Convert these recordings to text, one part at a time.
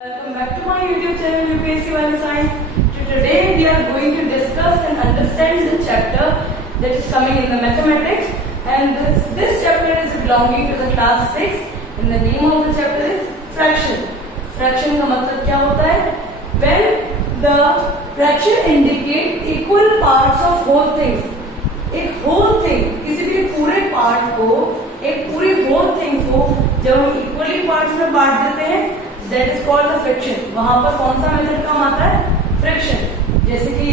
Welcome back to my YouTube channel UPSC One Science. Today we are going to discuss and understand the chapter that is coming in the mathematics, and this chapter is belonging to the class 6 and the name of the chapter is fraction. Fraction का मतलब क्या होता है? When the fraction indicate equal parts of whole things. एक whole thing, किसी भी पूरे part को, एक पूरी whole thing को जब हम इक्वली पार्ट्स में बांट देते हैं, that is called the fraction. वहां पर कौन सा मेथड काम आता है? फ्रैक्शन. जैसे कि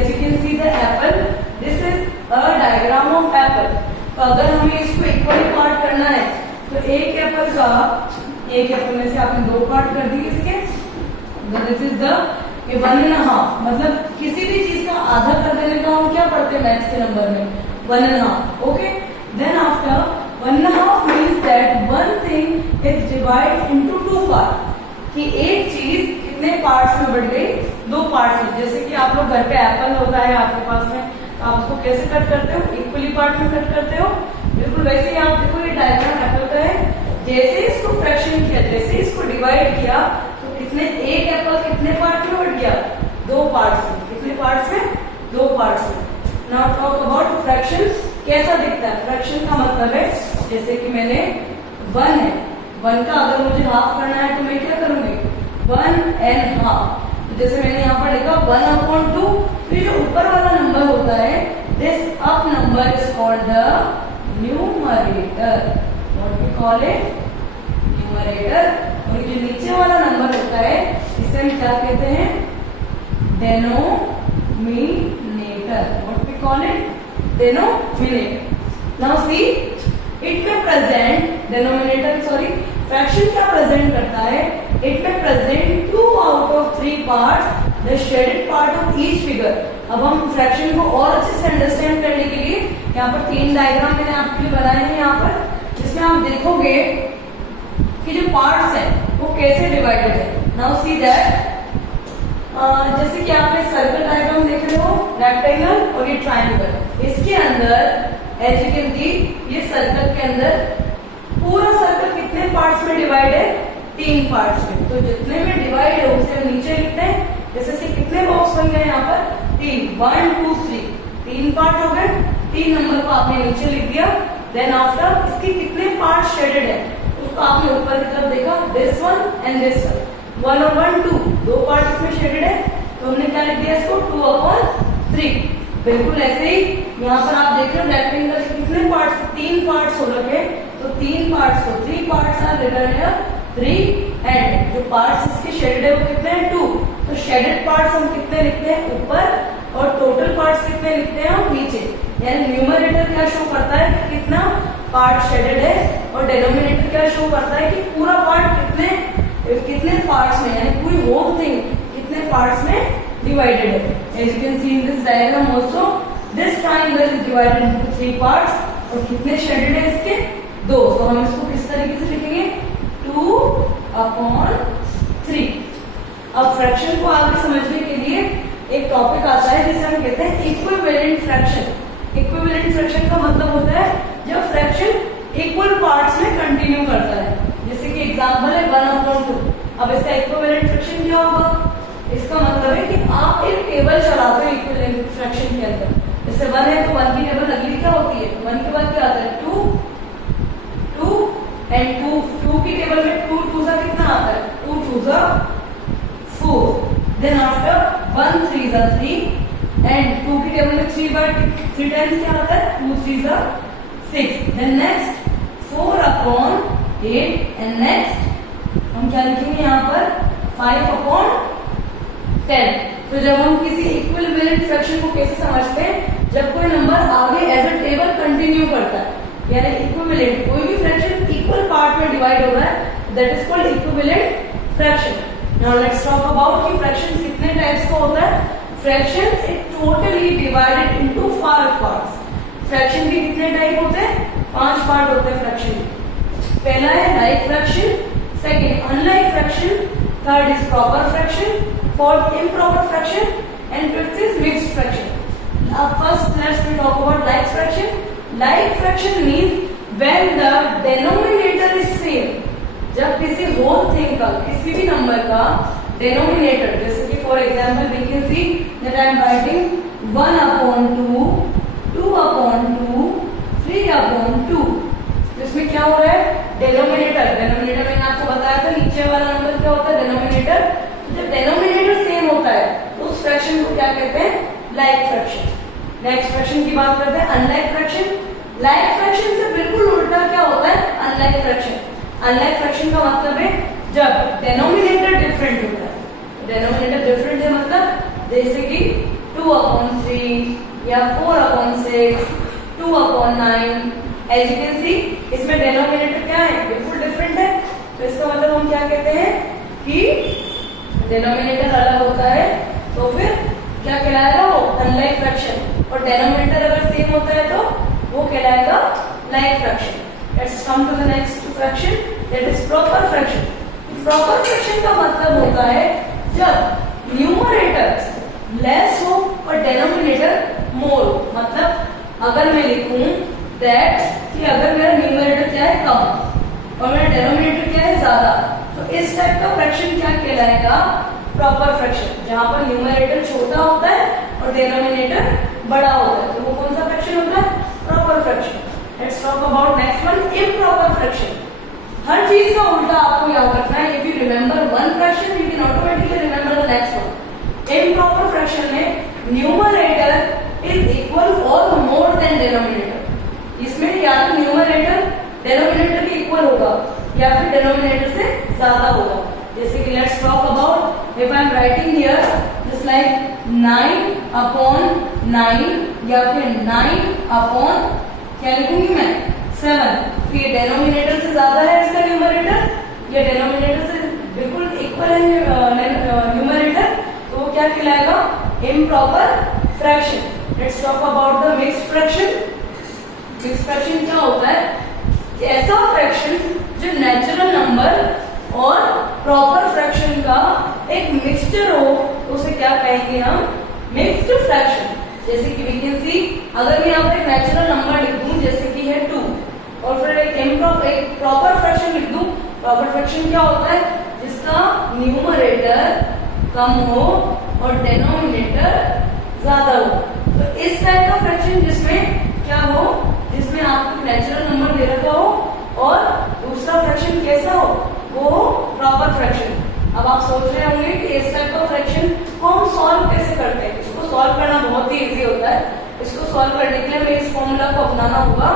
as you can see the apple, this is a diagram of apple. तो अगर हमें इसको इक्वली पार्ट करना है तो एक एप्पल में से आपने दो पार्ट कर दिए इसके, दिस इज द 1.5, मतलब किसी भी चीज का आधा कर देने का हम क्या पढ़ते हैं मैथ्स के नंबर में? 1.5. Okay, then after 1.5 means that one thing is divided into two parts. कि एक चीज कितने पार्ट्स में बढ़ गई? दो पार्ट्स में. जैसे कि आप लोग घर पे एप्पल होता है आपके पास में, तो आप उसको कैसे कट करते हो? इक्वली पार्ट में कट करते हो. बिल्कुल वैसे ही आप देखो, ये डायग्राम एप्पल का है. जैसे इसको फ्रैक्शन किया, जैसे इसको डिवाइड किया, तो कितने, एक एप्पल कितने पार्ट में बढ़ गया? दो पार्ट्स में. कितने पार्ट्स में? दो पार्ट्स में. Now talk about fraction. कैसा दिखता है? फ्रैक्शन का मतलब है, जैसे कि मैंने 1 है, 1 का अगर मुझे हाफ करना है तो मैं क्या करूंगी? 1.5. तो जैसे मैंने यहाँ पर लिखा 1/2, तो ये जो ऊपर वाला नंबर होता है, this up number is called the numerator. What we call it? Numerator. और जो नीचे वाला नंबर होता है, इसे हम क्या कहते हैं? Denominator. What we call it? Denominator. Now see, it may present denominator. Sorry, fraction क्या present करता है? It may present 2 out of 3 parts, the shaded part of each figure. अब हम fraction को और अच्छे से अंडरस्टैंड करने के लिए यहाँ पर 3 डायग्राम मैंने आपके लिए बनाए हैं यहाँ पर, जिसमें आप देखोगे कि जो पार्ट्स हैं वो कैसे डिवाइडेड है. Now see that. जैसे कि आपने सर्कल डायग्राम देख रहे हो, रेक्टेंगल और ये ट्रायंगल. इसके अंदर एज यू कैन सी, ये सर्कल के अंदर पूरा सर्कल कितने पार्ट्स में डिवाइड है? 3 पार्ट्स में. तो जितने में डिवाइड है उसे हम नीचे लिखते हैं. जैसे से कितने बॉक्स बन गए यहाँ पर? 3. 1 2 3. 3 पार्ट हो गए. 3 नंबर को आपने नीचे लिख दिया. देन आफ्टर इसके कितने पार्ट शेडेड है उसको आपने ऊपर की तरफ देखा, this one and this one. 1 और 1 2, दो पार्ट इसमें शेडेड है, तो हमने क्या लिख दिया इसको? 2/3. बिल्कुल ऐसे ही यहाँ पर आप देख रहे हो रेक्टेंगल के कितने पार्ट्स? 3 पार्ट्स हो रखे, तो 3 पार्ट्स को 3 parts are written here 3, and जो पार्ट्स इसके शेडेड है वो कितने हैं? 2. तो शेडेड पार्ट्स हम कितने लिखते हैं? ऊपर, और टोटल पार्ट्स कितने लिखते हैं हम? नीचे. यानी न्यूमरेटर क्या शो करता है कि कितना पार्ट शेडेड है, और डेनोमिनेटर क्या शो करता है कि पूरा पार्ट कितने पार्ट्स में, यानी पूरी होल थिंग कितने पार्ट्स में डिवाइडेड है. As you can see in this diagram also, this triangle is divided into 3 parts, और कितने शेडेड है इसके? 2. तो हम इसको किस तरीके से लिखेंगे? 2/3. अब फ्रैक्शन को आगे समझने के लिए एक टॉपिक आता है जिसे हम कहते हैं इक्विवेलेंट फ्रैक्शन. इक्विवेलेंट फ्रैक्शन का मतलब होता है जब फ्रैक्शन इक्वल पार्ट्स में कंटिन्यू करता है. जैसे कि एग्जांपल है 1/2. अब इसका इक्विवेलेंट फ्रैक्शन क्या होगा? इसका मतलब है कि आप एक टेबल चलाते हो इक्विवेलेंट फ्रैक्शन के अंदर. जैसे 1 है तो 1 की टेबल अगली क्या होती है? 1 के बाद क्या आता है? 2 2 एंड 2 की टेबल में 2 2 सा कितना आता है? 2 2 सा 4. देन आफ्टर 1 3 सा 3, एंड 2 की टेबल में 3 टाइम्स क्या आता है? 2 3 सा 6. देन नेक्स्ट 4/8, एंड नेक्स्ट हम क्या लिखेंगे यहाँ पर? 5/10. तो जब हम किसी इक्विवेलेंट फ्रैक्शन को कैसे समझते हैं? जब कोई नंबर आगे एज अ टेबल कंटिन्यू करता है, यानी इक्विवेलेंट, कोई भी फ्रैक्शन इक्वल पार्ट में डिवाइड हो रहा है, that is called equivalent fraction. Now let's talk about कि फ्रैक्शन कितने टाइप्स का होता है. Fraction is totally divided into 5 parts. Fraction के कितने टाइप होते हैं? 5 पार्ट होते हैं फ्रैक्शन. पहला है like fraction, second unlike fraction, third is proper fraction, fourth improper fraction, and fifth is mixed fraction. Now first let's talk about like fraction. Like fraction means when the denominator is same. जब किसी whole thing का, किसी भी number का denominator, जैसे कि for example we can see that I am writing 1/2, 2/2, 3/2, इसमें क्या हो रहा है, डिनोमिनेटर मैंने आपको बताया था नीचे वाला नंबर क्या होता है, डिनोमिनेटर। तो जब डिनोमिनेटर सेम होता है तो उस फ्रैक्शन को क्या कहते हैं, लाइक फ्रैक्शन। नेक्स्ट फ्रैक्शन की बात करते हैं, अनलाइक फ्रैक्शन। लाइक फ्रैक्शन से बिल्कुल उल्टा क्या होता है, अनलाइक फ्रैक्शन। अनलाइक फ्रैक्शन का मतलब है जब डिनोमिनेटर डिफरेंट होता है। डिनोमिनेटर डिफरेंट है मतलब जैसे कि 2/3 या 4/6, 2/9। एज यू कैन सी इसमें डिनोमिनेटर क्या है, बिल्कुल डिफरेंट है। तो इसका मतलब हम क्या कहते हैं कि डिनोमिनेटर अलग होता है, तो फिर क्या कहलाएगा, वो अनलाइक फ्रैक्शन। और डिनोमिनेटर अगर सेम होता है तो वो कहलाएगा like fraction. Let's come to the next fraction, that is proper fraction. Proper fraction का मतलब होता है जब न्यूमरेटर लेस हो और डिनोमिनेटर मोर। मतलब अगर मैं लिखूं दैट कि अगर मेरा न्यूमरेटर क्या है, कम, और मेरा डिनोमिनेटर क्या है, ज्यादा, तो इस टाइप का फ्रैक्शन क्या कहलाएगा, प्रॉपर फ्रैक्शन। जहां पर न्यूमरेटर छोटा होता है और डिनोमिनेटर बड़ा होता है, तो वो कौन सा फ्रैक्शन होता है, proper fraction. Let's talk about next one, improper fraction. हर चीज का उल्टा आपको याद रखना है। If you remember one fraction you can automatically remember the next one. Improper fraction में न्यूमरेटर इज इक्वल और मोर देन डिनोमिनेटर। इसमें या तो न्यूमरेटर डिनोमिनेटर के इक्वल होगा या फिर डिनोमिनेटर से ज्यादा होगा। जैसे कि let's talk about, if I am writing here just like 9/9 या फिर 9/ क्या लिखूंगी मैं, 7। तो ये डिनोमिनेटर से ज्यादा है इसका न्यूमरेटर, या डिनोमिनेटर से बिल्कुल इक्वल है न्यूमरेटर, तो वो क्या कहलाएगा, improper fraction. Let's talk about the mixed fraction. Mixed fraction क्या होता है, ऐसा फ्रैक्शन जो नेचुरल नंबर और प्रॉपर फ्रैक्शन का एक मिक्सचर हो, तो उसे क्या कहेंगे हम, मिक्स्ड फ्रैक्शन। जैसे कि वी कैन सी, अगर मैं यहाँ पे एक नेचुरल नंबर लिख दूं जैसे कि है 2, और फिर एक प्रॉपर फ्रैक्शन लिख दूं। प्रॉपर फ्रैक्शन क्या होता है, जिसका न्यूमरेटर कम हो और डिनोमिनेटर ज्यादा हो। तो इस टाइप का फ्रैक्शन जिसमें क्या हो, जिसमें आपको नेचुरल नंबर दे रखा हो और दूसरा फ्रैक्शन कैसा हो, वो प्रॉपर फ्रैक्शन। अब आप सोच रहे होंगे कि इस टाइप का फ्रैक्शन को हम सॉल्व कैसे करते हैं। इसको सॉल्व करना बहुत ही इजी होता है। इसको सॉल्व करने के लिए हमें इस फॉर्मूला को अपनाना होगा,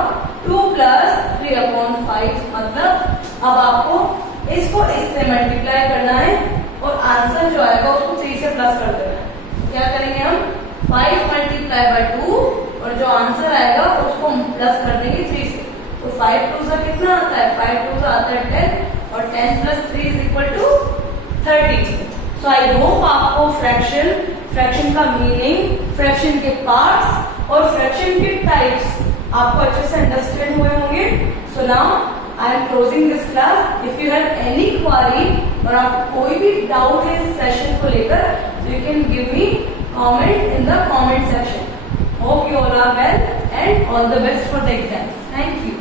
2 + 3/5। मतलब अब आपको इसको इससे मल्टीप्लाई करना है और आंसर जो आएगा उसको 3 से प्लस कर देना है। क्या करेंगे हम, 5 × 2 और जो आंसर आएगा उसको प्लस कर देंगे 3 से। तो 5 2 से कितना आता है, 5 2 से आता है 10, और 10 + 3 = 30। सो आई होप आपको फ्रैक्शन का मीनिंग, फ्रैक्शन के पार्ट्स और फ्रैक्शन के टाइप्स आपको अच्छे से अंडरस्टैंड हुए होंगे। So now I am closing this class. If you have any query और आपको कोई भी डाउट है इस सेशन को लेकर, you can give me comment in the comment section. Hope you all are well and all the best for the exams. Thank you.